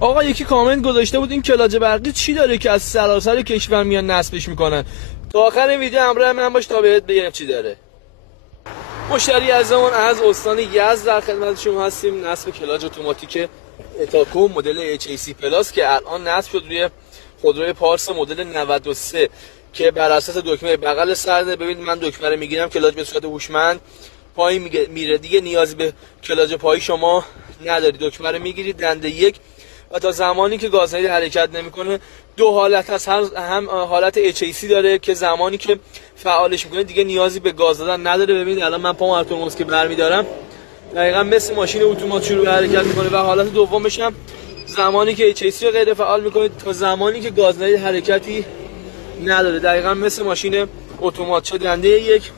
آقا یکی کامنت گذاشته بود این کلاج برقی چی داره که از سراسر کشور میان نصبش میکنن. تا آخر ویدیو همراه من باش تا بهت بگم چی داره. مشتری عزیزمون از استان یزد در خدمت شما هستیم. نصب کلاج اتوماتیک اتاکو مدل HAC پلاس که الان نصب شد روی خودروی پارس مدل 93 که بر اساس دکمه بغل سرده. ببینید من دکمه رو میگیرم، کلاج به صورت هوشمند پای میره، دیگه نیازی به کلاج پای شما نداری. دکمه رو میگیرید دنده یک و تا زمانی که گاز حرکت نمیکنه دو حالت هست. هم حالت HAC داره که زمانی که فعالش میکنه دیگه نیازی به گاز دادن نداره. ببینید الان من پامو از ترمز که برمیدارم دقیقاً مثل ماشین اتومات شروع به حرکت میکنه. و حالت دومش هم زمانی که HAC رو غیر فعال میکنه تا زمانی که گاز حرکتی نداره، دقیقاً مثل ماشین اتومات. چه دنده یک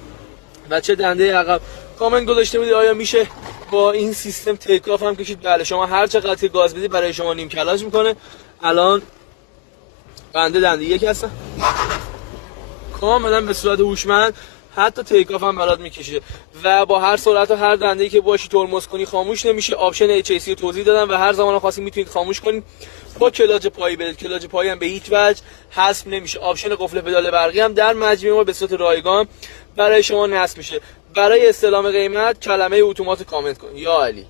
و چه دنده عقب. کامنت گذاشته بودید آیا میشه با این سیستم تیک آف هم کشید؟ بله، شما هر چقدر که گاز بدید برای شما نیم کلاج میکنه. الان بنده دنده یک هستم، کاملا به صورت هوشمند حتی تیک آف هم برات میکشه و با هر سرعت و هر دنده‌ای که باشی ترمز کنی خاموش نمیشه. آپشن HAC رو توضیح دادم و هر زمان خواستید میتونید خاموش کنید. با کلاج پایی بدید، کلاج پایی هم به هیچ وجه حذف نمیشه. آپشن قفل پدال برقی هم در مجموعه ما به صورت رایگان برای شما نصب میشه. برای استلام قیمت کلمه اتومات کامنت کن. یا علی.